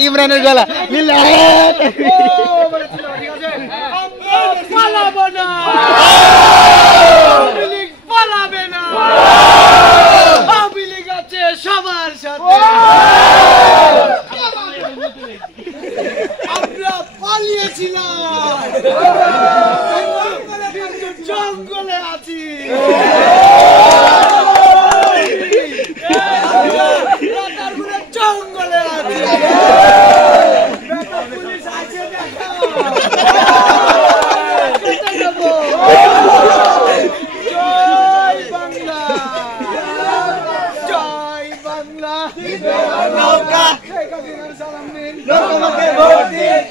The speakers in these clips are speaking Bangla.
ইমরানের গলা সবার সাথে আমরা পালিয়েছিলাম জঙ্গলে আছি জঙ্গলে আছি পুলিশ আছে জয় বাংলা জয় বাংলা নৌকা সালাম দিন লোককে ভোট দিন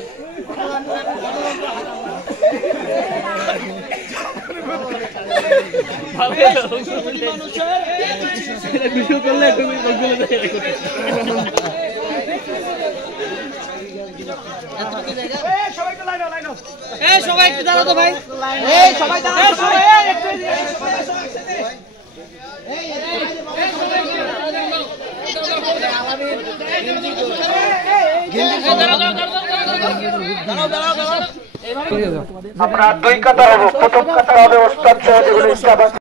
সবাই একটু দাঁড়াও তো ভাই সবাই আমরা দুই কাতার হবো, প্রথম কাতার হবে ওস্তাদ সহযোগী